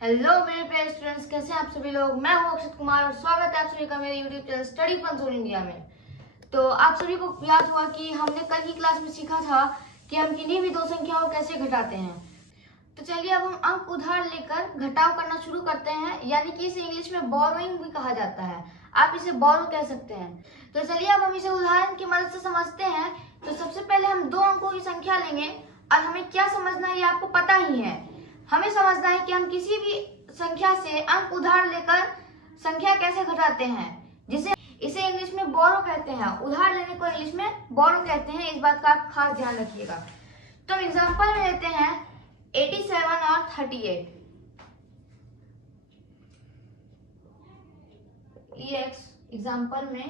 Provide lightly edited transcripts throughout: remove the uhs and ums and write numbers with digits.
Hello मेरे प्यारे students, कैसे हैं आप सभी लोग। मैं हूं अक्षत कुमार और स्वागत है आप सभी का मेरे YouTube channel study fun zone India में। तो आप सभी को याद हुआ कि हमने कल की क्लास में सीखा था कि हम किन्हीं भी दो संख्याओं को कैसे घटाते हैं। तो चलिए अब हम अंक उधार लेकर घटाव करना शुरू करते हैं, यानी कि इसे इंग्लिश में बोरोइंग भी कहा जाता है। आप इसे बोरो कह सकते हैं। तो चलिए अब हम इसे उदाहरण की मदद से समझते हैं। तो सबसे पहले हम दो अंकों की संख्या लेंगे और हमें क्या समझना है ये आपको पता ही है। हमें समझना है कि हम किसी भी संख्या से अंक उधार लेकर संख्या कैसे घटाते हैं, जिसे इसे इंग्लिश में बोरो कहते हैं। उधार लेने को इंग्लिश में बोरो कहते हैं, इस बात का आप खास ध्यान रखिएगा। तो हम एग्जांपल में लेते हैं 87 और 38। ये एग्जांपल में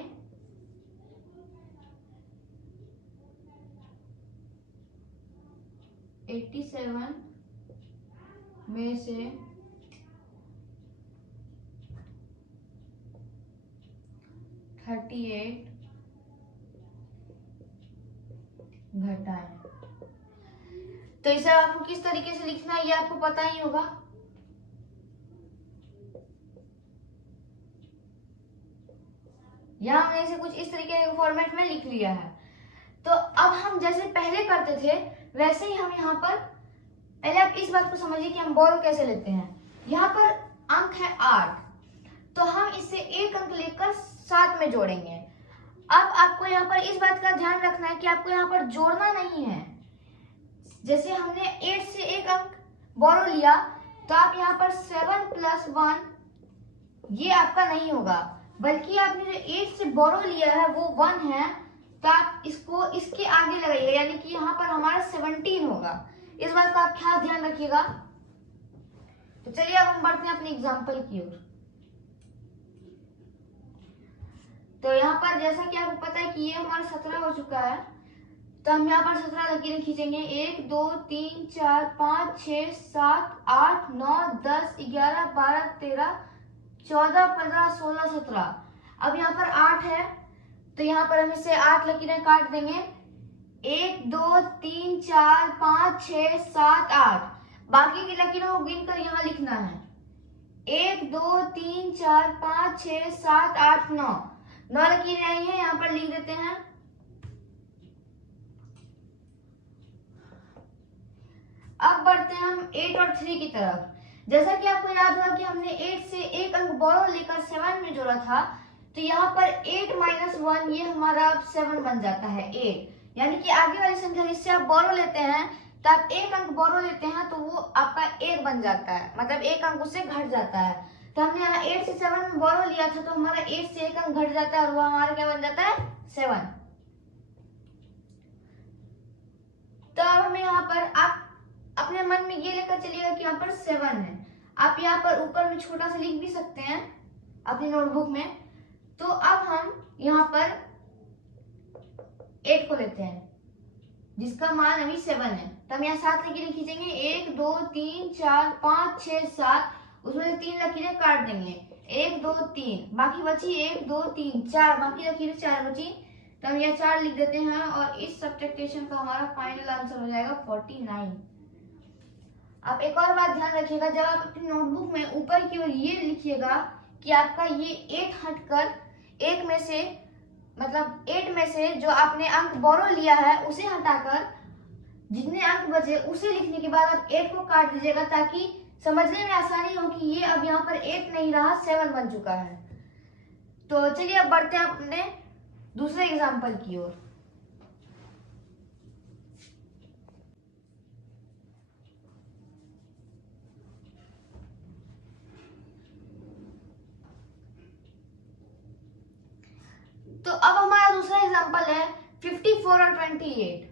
87 में से 38 घटाएं। तो इसे आपको किस तरीके से लिखना है ये आपको पता ही होगा। यहाँ हमने इसे कुछ इस तरीके के फॉर्मेट में लिख लिया है। तो अब हम जैसे पहले करते थे वैसे ही हम यहाँ पर पहले आप इस बात को समझिए कि हम बोरो कैसे लेते हैं। यहाँ पर अंक है 8, तो हम इससे एक अंक लेकर 7 में जोड़ेंगे। अब आपको यहाँ पर इस बात का ध्यान रखना है कि आपको यहाँ पर जोड़ना नहीं है। जैसे हमने 8 से एक अंक बोरो लिया तो आप यहाँ पर 7 + 1 ये आपका नहीं होगा, बल्कि आपने जो 8 से बोरो लिया है वो 1 है, तो आप इसको इसके आगे लगाइएगा, यानी कि यहाँ पर हमारा 17 होगा। इस बात का आप खास ध्यान रखिएगा। तो चलिए अब हम बढ़ते हैं अपने एग्जाम्पल की ओर। तो यहाँ पर जैसा कि आपको पता है कि ये हमारा 17 हो चुका है, तो हम यहाँ पर 17 लकीरें खींचेंगे। 1 2 3 4 5 6 7 8 9 10 11 12 13 14 15 16 17। अब यहाँ पर 8 है, तो यहाँ पर हम इसे 8 लकीरें काट देंगे। 1 2 3 4 5 6 7 8। बाकी की लकीरों को गिनकर यहाँ लिखना है। 1 2 3 4 5 6 7 8 9। 9 लकीरें आई हैं, यहाँ पर लिख देते हैं। अब बढ़ते हैं हम 8 और 3 की तरफ। जैसा कि आपको याद होगा कि हमने 8 से एक अंक बोरो लेकर 7 में जोड़ा था, तो यहाँ पर 8 - 1 ये हमारा 7 बन जाता है 8। यानी कि आगे वाली संख्या जिससे आप बोरो लेते हैं, तो आप एक अंक बोरो लेते हैं तो वो आपका 1 बन जाता है, मतलब एक अंक उससे घट जाता है। तो हमने यहाँ 8 से 7 में बोरो लिया था, तो हमारा 8 से एक अंक घट जाता है और वो हमारा क्या बन जाता है 7। तो अब हमें यहाँ पर आप अपने मन में ये लेकर चलिएगा कि यहाँ पर 7 है। आप यहाँ पर ऊपर में छोटा सा लिख भी सकते हैं अपनी नोटबुक में। तो अब हम यहाँ पर 8 को लेते हैं जिसका मान अभी 7 है, तो हम यहाँ 7 लकीरें खींचेंगे। 1 2 3 4 5 6 7, उसमें से 3 लकीरें काट देंगे। 1 2 3, बाकी बची 1 2 3 4, बाकी लकीरें 4 बची, तो हम यहाँ 4 लिख देते हैं और इस सब्ट्रैक्शन का हमारा फाइनल आंसर हो जाएगा 49। आप एक और बात ध्यान रखिएगा, जब आप अपनी नोटबुक में ऊपर की ओर ये लिखिएगा कि आपका ये 8 हटकर एक में से, मतलब 8 में से जो आपने अंक बोरो लिया है उसे हटाकर जितने अंक बचे उसे लिखने के बाद आप 8 को काट दीजिएगा, ताकि समझने में आसानी हो कि ये अब यहाँ पर 8 नहीं रहा 7 बन चुका है। तो चलिए अब बढ़ते हैं अपने दूसरे एग्जाम्पल की ओर। तो अब हमारा दूसरा एग्जांपल है 54 और 28।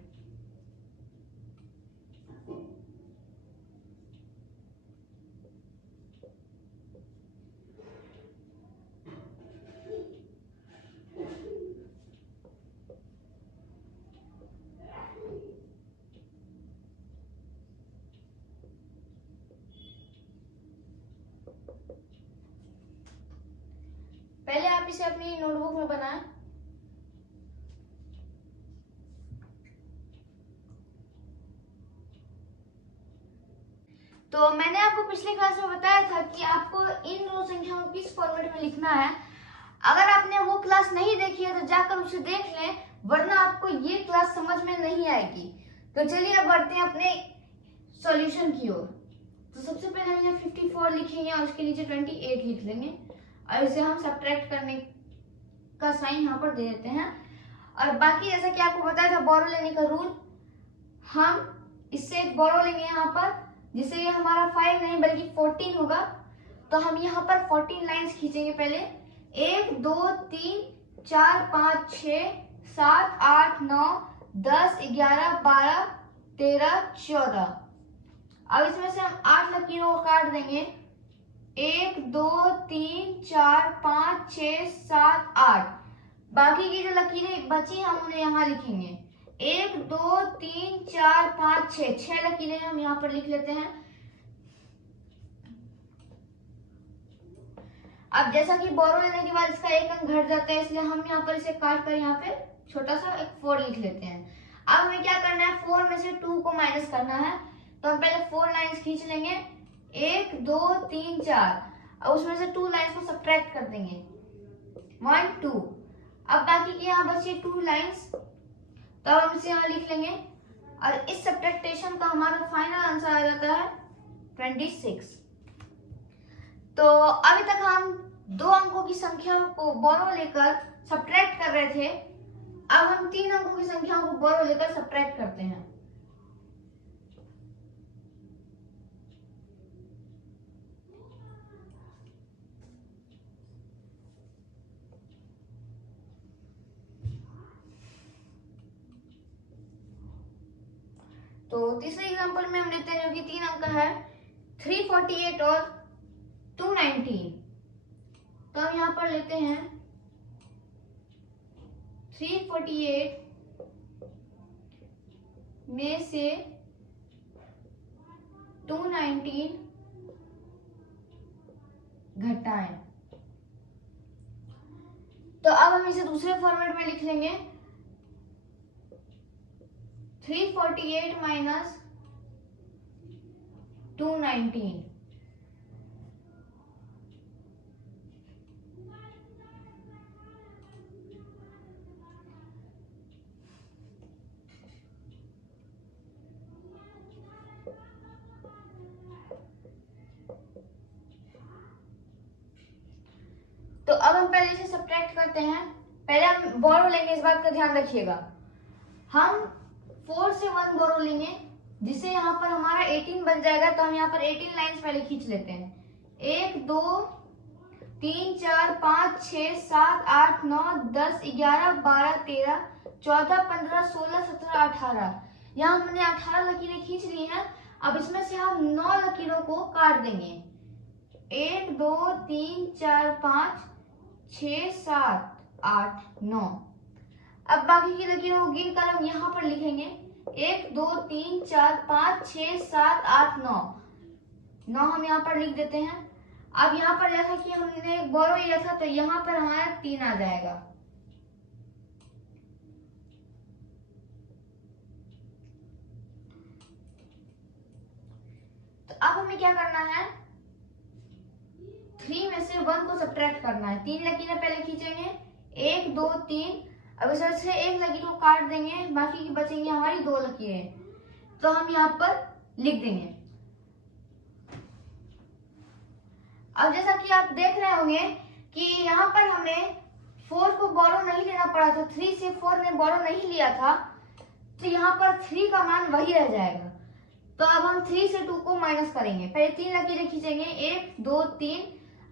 पहले आप इसे अपनी नोटबुक में बनाएं। तो मैंने आपको पिछले क्लास में बताया था कि आपको इन दो संख्याओं को किस फॉर्मेट में लिखना है। अगर आपने वो क्लास नहीं देखी है तो जाकर उसे देख लें, वरना आपको ये क्लास समझ में नहीं आएगी। तो चलिए अब बढ़ते हैं अपने सॉल्यूशन की ओर। तो सबसे पहले हम यहाँ 54 लिखेंगे और उसके नीचे 28 लिख लेंगे और इसे हम सब्ट्रैक्ट करने का साइन यहाँ पर दे देते हैं। और बाकी जैसा कि आपको बताया था बोरो लेने का रूल, हम इससे एक बोरो लेंगे यहाँ पर, जिससे ये हमारा 5 नहीं बल्कि 14 होगा। तो हम यहाँ पर 14 लाइंस खींचेंगे पहले, 1 2 3 4 5 6 7 8 9 10 11 12 13 14। अब इसमें से हम 8 लकीरों को काट देंगे, 1 2 3 4 5 6 7 8। बाकी की जो लकीरें बची हम उन्हें यहाँ लिखेंगे, 1 2 3 4 5 6, 6 लकीरें हम यहाँ पर लिख लेते हैं। अब जैसा कि बोरो लेने के बाद इसका एक अंक घट जाता है, इसलिए हम यहाँ पर इसे काट कर यहाँ पे छोटा सा एक 4 लिख लेते हैं। अब हमें क्या करना है, 4 में से 2 को माइनस करना है। तो हम पहले 4 लाइंस खींच लेंगे, 1 2 3 4, और उसमें से 2 लाइंस को सब्ट्रैक्ट कर देंगे, 1 2। अब बाकी की यहाँ बची 2 लाइंस, तो हम इसे यहाँ लिख लेंगे और इस सब्ट्रैक्टेशन का हमारा फाइनल आंसर आ जाता है 26। तो अभी तक हम 2 अंकों की संख्याओं को बोरो लेकर सब्ट्रैक्ट कर रहे थे। अब हम 3 अंकों की संख्याओं को बोरो लेकर सब्ट्रैक्ट करते हैं। तो तीसरे एग्जांपल में हम लेते हैं जो कि 3 अंक है, 348 और 219। तो हम यहाँ पर लेते हैं 348 में से 219 घटाएं। तो अब हम इसे दूसरे फॉर्मेट में लिख लेंगे, 348 माइनस 219। तो अब हम पहले इसे सब्ट्रैक्ट करते हैं। पहले हम बोरो लेंगे, इस बात का ध्यान रखिएगा। हम 4 से 1 बोरो लेंगे, जिससे यहाँ पर हमारा 18 बन जाएगा। तो हम यहाँ पर 18 लाइंस पहले खींच लेते हैं, 1 2 3 4 5 6 7 8 9 10 11 12 13 14 15 16 17 18। यहाँ हमने 18 लकीरें खींच ली हैं। अब इसमें से हम 9 लकीरों को काट देंगे, 1 2 3 4 5 6 7 8 9। अब बाकी की लकीरों को गिन कर हम यहाँ पर लिखेंगे, 1 2 3 4 5 6 7 8 9। 9 हम यहाँ पर लिख देते हैं। अब यहाँ पर जैसा कि हमने एक बोरो लिया था, तो यहाँ पर हमारा 3 आ जाएगा। तो अब हमें क्या करना है, 3 में से 1 को सब्ट्रैक्ट करना है। 3 लकीरें पहले खींचेंगे, 1 2 3। अब इस से एक लकीर को काट देंगे, बाकी की बचेंगी हमारी 2 लकीरें। तो हम यहाँ पर लिख देंगे। अब जैसा कि आप देख रहे होंगे कि यहाँ पर हमें 4 को बोरो नहीं लेना पड़ा था, 3 से 4 ने बोरो नहीं लिया था, तो यहाँ पर 3 का मान वही रह जाएगा। तो अब हम 3 से 2 को माइनस करेंगे। पहले 3 लकीरें खींचेंगे, 1 2 3।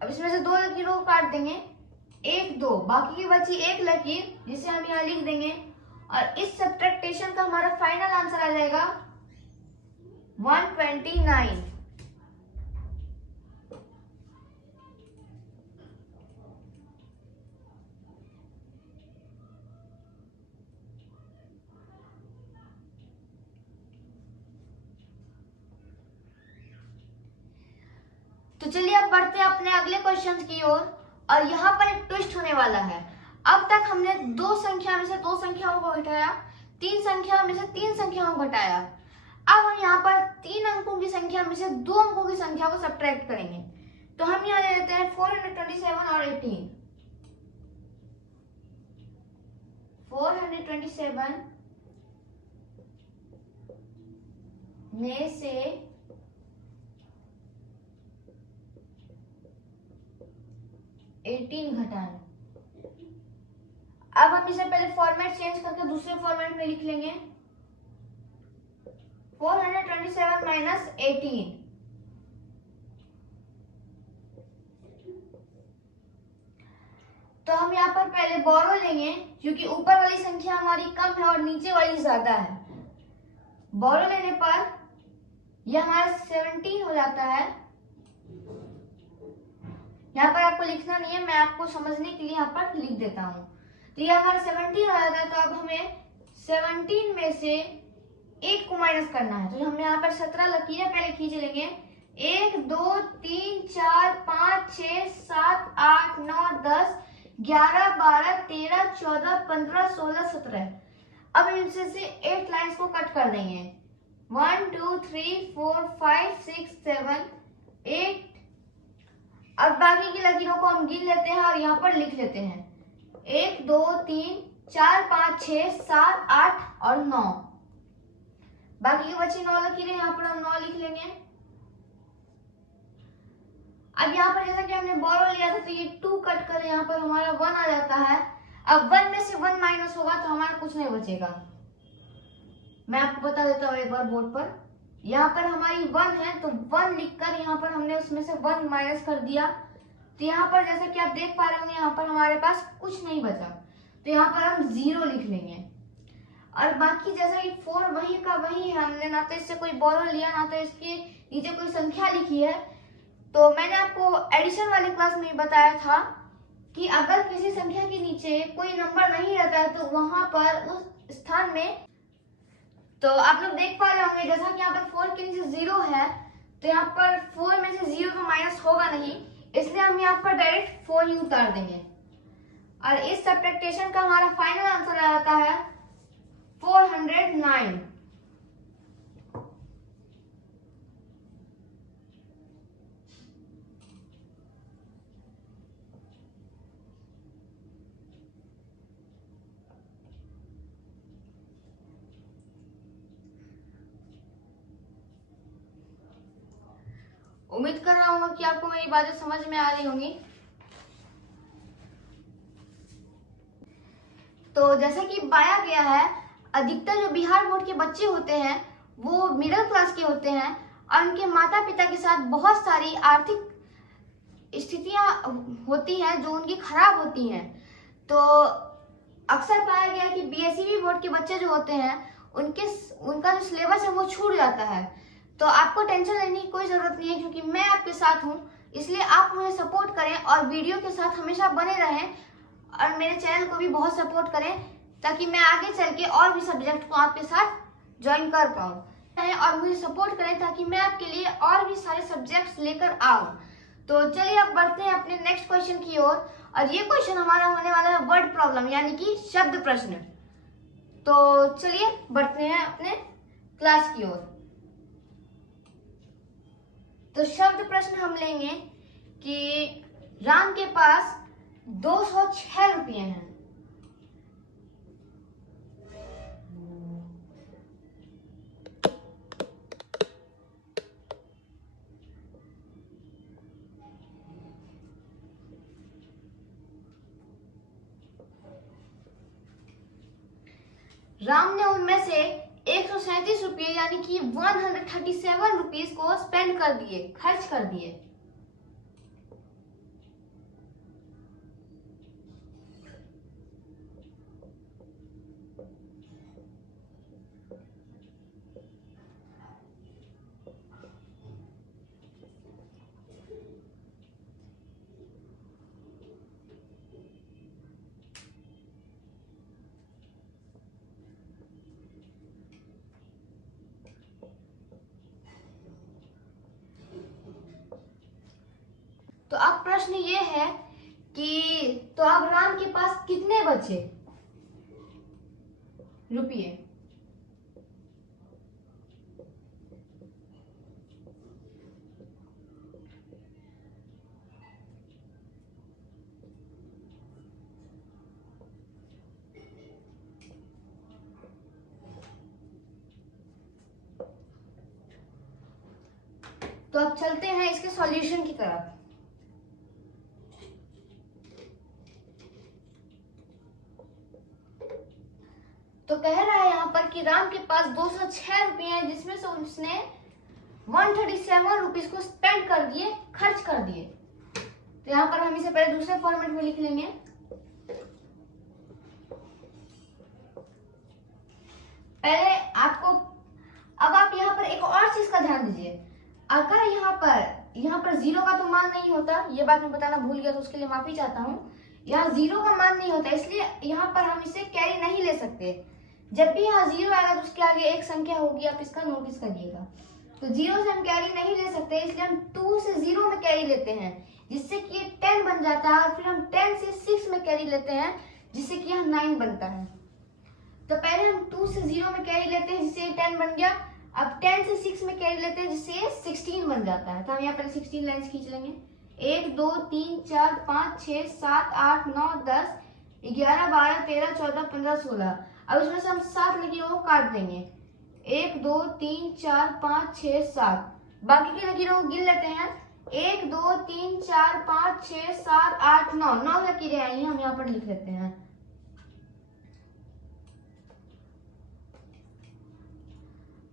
अब इसमें से 2 लकीरों को काट देंगे, 1 2। बाकी की बची एक लकीर, जिसे हम यहाँ लिख देंगे। और इस सब्ट्रैक्टेशन का हमारा फाइनल आंसर आ जाएगा 129। तो चलिए अब बढ़ते हैं अपने अगले क्वेश्चन की ओर। और यहाँ पर एक ट्विस्ट होने वाला है। अब तक हमने 2 संख्या में से 2 संख्याओं को घटाया, 3 संख्या में से 3 संख्याओं को घटाया। अब हम यहाँ पर 3 अंकों की संख्या में से 2 अंकों की संख्या को सब्ट्रैक्ट करेंगे। तो हम यहाँ ले लेते हैं 427 और 18। 427 में से 18 घटाएं। अब हम इसे पहले फॉर्मेट चेंज करके दूसरे फॉर्मेट में लिख लेंगे। 427 माइनस 18। तो हम यहाँ पर पहले बोरो लेंगे, क्योंकि ऊपर वाली संख्या हमारी कम है और नीचे वाली ज्यादा है। बोरो लेने पर यह हमारा 17 हो जाता है। यहाँ पर आपको लिखना नहीं है, मैं आपको समझने के लिए यहाँ पर लिख देता हूँ। तो यह हमारा 17 हो जाता है। तो अब हमें 17 में से 1 को माइनस करना है। तो हम यहाँ पर 17 लकीरें पहले खींच लेंगे। 1 2 3 4 5 6 7 8 9 10 11 12 13 14 15 16 17। अब इनसे से 8 लाइंस को कट कर देंगे। 1 2 3 4 5 6 7 8। अब बाकी की लकीरों को हम गिन लेते हैं और यहाँ पर लिख लेते हैं। 1 2 3 4 5 6 7 8 और 9। बाकी की बची 9 लकीरें, यहाँ पर हम 9 लिख लेंगे। अब यहाँ पर जैसा कि हमने बोरो लिया था, तो ये 2 कट कर यहाँ पर हमारा 1 आ जाता है। अब 1 में से 1 माइनस होगा तो हमारा कुछ नहीं बचेगा। मैं आपको बता देता हूँ एक बार बोर्ड पर। यहाँ पर हमारी 1 है, तो 1 लिखकर यहाँ पर हमने उसमें से 1 माइनस कर दिया। तो यहाँ पर जैसा कि आप देख पा रहे होंगे, यहाँ पर हमारे पास कुछ नहीं बचा। तो यहाँ पर हम 0 लिख लेंगे। और बाकी जैसा कि 4 वही का वही है, हमने ना तो इससे कोई बोरो लिया ना तो इसके नीचे कोई संख्या लिखी है। तो मैंने आपको एडिशन वाली क्लास में बताया था कि अगर किसी संख्या के नीचे कोई नंबर नहीं रहता है तो वहां पर उस स्थान में, तो आप लोग देख पा रहे होंगे जैसा कि यहाँ पर 4 के नीचे 0 है, तो यहाँ पर 4 में से 0 का माइनस होगा नहीं, इसलिए हम यहाँ पर डायरेक्ट 4 ही उतार देंगे। और इस सब्ट्रैक्शन का हमारा फाइनल आंसर आ जाता है 409। उम्मीद कर रहा हूँ कि आपको मेरी बातें समझ में आ रही होंगी। तो जैसा कि पाया गया है, अधिकतर जो बिहार बोर्ड के बच्चे होते हैं वो मिडिल क्लास के होते हैं और उनके माता पिता के साथ बहुत सारी आर्थिक स्थितियां होती हैं जो उनकी खराब होती हैं। तो अक्सर पाया गया कि बीएसईबी बोर्ड के बच्चे जो होते हैं उनका जो सिलेबस है वो छूट जाता है। तो आपको टेंशन लेने की कोई जरूरत नहीं है, क्योंकि मैं आपके साथ हूँ। इसलिए आप मुझे सपोर्ट करें और वीडियो के साथ हमेशा बने रहें और मेरे चैनल को भी बहुत सपोर्ट करें, ताकि मैं आगे चल के और भी सब्जेक्ट को आपके साथ ज्वाइन कर पाऊँ। और मुझे सपोर्ट करें ताकि मैं आपके लिए और भी सारे सब्जेक्ट्स लेकर आऊँ। तो चलिए अब बढ़ते हैं अपने नेक्स्ट क्वेश्चन की ओर। और ये क्वेश्चन हमारा होने वाला है वर्ड प्रॉब्लम, यानी कि शब्द प्रश्न। तो चलिए बढ़ते हैं अपने क्लास की ओर। तो शब्द प्रश्न हम लेंगे कि राम के पास 206 रुपये हैं। राम ने उनमें से 137 रुपये यानी कि 137 रुपीज को स्पेंड कर दिए, खर्च कर दिए। तो अब प्रश्न ये है कि तो अब राम के पास कितने बचे रुपये। तो अब चलते हैं इसके सॉल्यूशन की तरफ। तो कह रहा है यहाँ पर कि राम के पास 206 रुपये हैं, जिसमें से उसने 137 रुपीज को स्पेंड कर दिए, खर्च कर दिए। तो यहाँ पर हम इसे पहले दूसरे फॉर्मेट में लिख लेंगे। पहले आपको, अब आप यहाँ पर एक और चीज का ध्यान दीजिए, अगर यहाँ पर जीरो का तो मान नहीं होता, ये बात मैं बताना भूल गया तो उसके लिए माफी चाहता हूँ। यहाँ जीरो का मान नहीं होता, इसलिए यहाँ पर हम इसे कैरी नहीं ले सकते। जब भी यहाँ जीरो आएगा तो उसके आगे एक संख्या होगी, आप इसका नोटिस करिएगा। तो जीरो से हम कैरी नहीं ले सकते, इसलिए हम 2 से 0 में कैरी लेते हैं, जिससे कि ये 10 बन जाता है। और फिर हम 10 से 6 में कैरी लेते हैं, जिससे कि यहाँ 9 बनता है। तो पहले हम 2 से 0 में कैरी लेते हैं, जिससे 10 बन गया। अब 10 से 6 में कैरी लेते हैं, जिससे ये 16 बन जाता है। तो हम यहाँ पर 16 लाइन्स खींच लेंगे। 1 2 3 4 5 6 7 8 9 10 11 12 13 14 15 16। अब इसमें से हम 7 लकीरों को काट देंगे। 1 2 3 4 5 6 7। बाकी की लकीरों को गिन लेते हैं। 1 2 3 4 5 6 7 8 9। 9 लकीरें आई हैं, हम यहाँ पर लिख लेते हैं।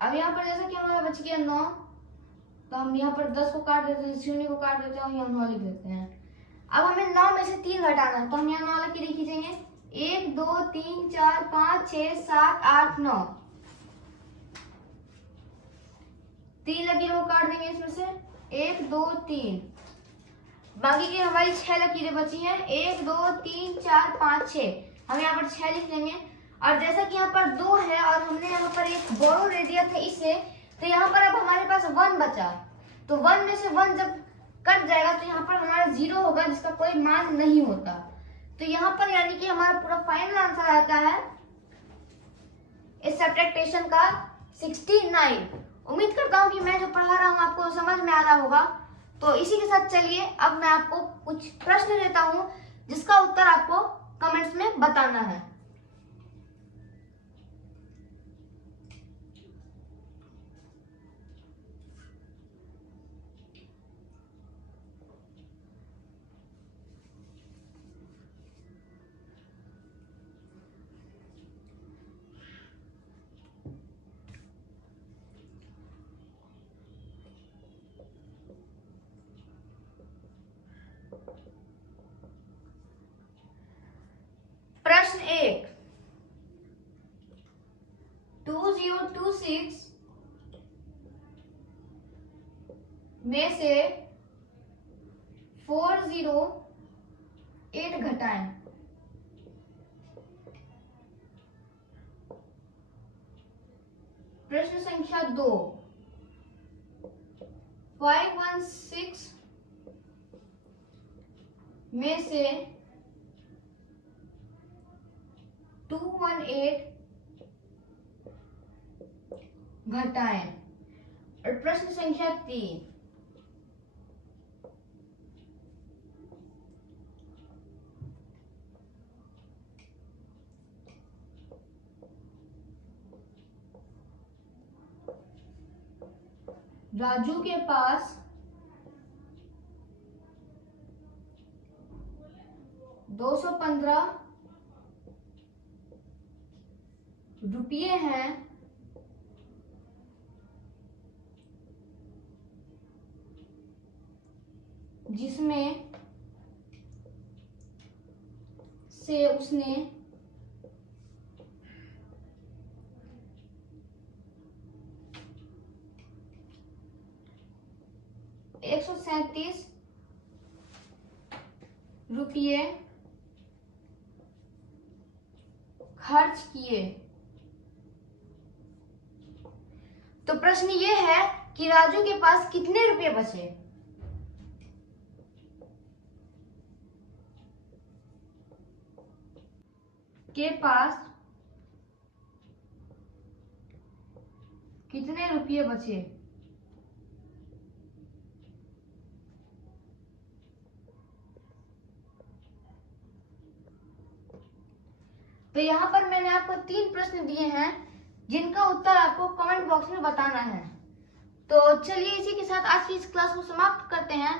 अब यहाँ पर जैसा कि हमारा बच गया 9, तो हम यहाँ पर 10 को काट देते हैं, 0 को काट देते हैं और यहाँ 9 लिख देते हैं। अब हमें 9 में से 3 घटाना है, तो हम यहाँ 9 लकीरें खींचेंगे। 1 2 3 4 5 6 7 8 9। 3 लकीरों को काट देंगे इसमें से। 1 2 3। बाकी की हमारी 6 लकीरें बची हैं। 1 2 3 4 5 6। हम यहाँ पर 6 लिख लेंगे। और जैसा कि यहाँ पर 2 है और हमने यहाँ पर एक बोरो दे दिया था इसे, तो यहाँ पर अब हमारे पास 1 बचा। तो 1 में से 1 जब कट जाएगा तो यहाँ पर हमारा 0 होगा, जिसका कोई मान नहीं होता। तो यहाँ पर यानी कि हमारा पूरा फाइनल आंसर आता है इस सब्ट्रैक्टेशन का 69। उम्मीद करता हूँ कि मैं जो पढ़ा रहा हूँ आपको समझ में आ रहा होगा। तो इसी के साथ चलिए अब मैं आपको कुछ प्रश्न देता हूँ, जिसका उत्तर आपको कमेंट्स में बताना है। प्रश्न 1, 2026 में से 408 घटाएं। प्रश्न संख्या 2, 516 में से 218 घटाएं। और प्रश्न संख्या 3, राजू के पास 215 रुपये हैं, जिसमें से उसने 137 रुपये खर्च किए। तो प्रश्न ये है कि राजू के पास कितने रुपए बचे। के पास कितने रुपये बचे। तो यहाँ पर मैंने आपको 3 प्रश्न दिए हैं, जिनका उत्तर आपको कमेंट बॉक्स में बताना है। तो चलिए इसी के साथ आज की इस क्लास को समाप्त करते हैं।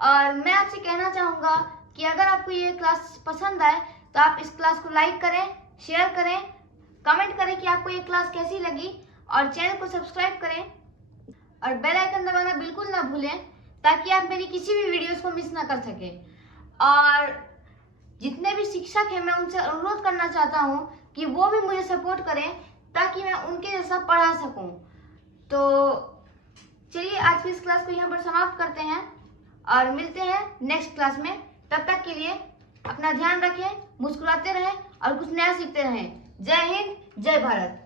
और मैं आपसे कहना चाहूँगा कि अगर आपको ये क्लास पसंद आए तो आप इस क्लास को लाइक करें, शेयर करें, कमेंट करें कि आपको ये क्लास कैसी लगी, और चैनल को सब्सक्राइब करें और बेल आइकन दबाना बिल्कुल ना भूलें, ताकि आप मेरी किसी भी वीडियोस को मिस ना कर सकें। और जितने भी शिक्षक हैं मैं उनसे अनुरोध करना चाहता हूँ कि वो भी मुझे सपोर्ट करें, ताकि मैं उनके जैसा पढ़ा सकूँ। तो चलिए आज की इस क्लास को यहाँ पर समाप्त करते हैं और मिलते हैं नेक्स्ट क्लास में। तब तक के लिए अपना ध्यान रखें, मुस्कुराते रहें और कुछ नया सीखते रहें। जय हिंद, जय भारत।